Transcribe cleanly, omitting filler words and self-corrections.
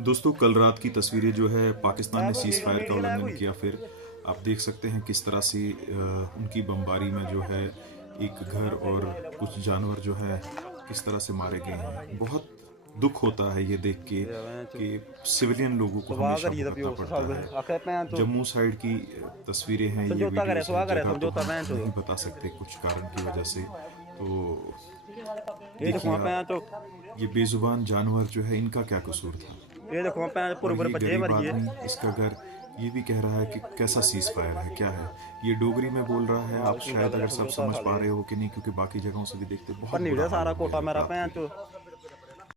दोस्तों, कल रात की तस्वीरें जो है पाकिस्तान ने सीज़ फायर का उल्लंघन किया। फिर आप देख सकते हैं किस तरह से उनकी बमबारी में जो है एक घर और कुछ जानवर जो है किस तरह से मारे गए हैं। बहुत दुख होता है ये देख के कि सिविलियन लोगों को सुबह हमेशा करिए तो भुगतना पियो पड़ता है। आखिर पैं तो जम्मू साइड की तस्वीरें हैं, ये समझौता करे वीडियोस सुबह हैं। करे जगह तो समझौता हम पैं तो नहीं बता सकते कुछ कारण की वजह से। तो ये देखिए देखो पैं आप, तो ये बेजुबान जानवर जो है इनका क्या कसूर था। ये देखो पैं पूरे और पूरे ये बजे गरीब मरिए आदमी, इसका घर, ये भी कह रहा है कि कैसा सीज फायर है, क्या है। ये डोगरी में बोल रहा है। आप चिंता शायद करे अगर सब समझौता समझ खा पा ले रहे हो कि नहीं, क्योंकि बाकी जगहों से भी देखते पर बहुत नहीं बुरा हाल सारा हो गया कोटा है मेरा रात पैं के। तो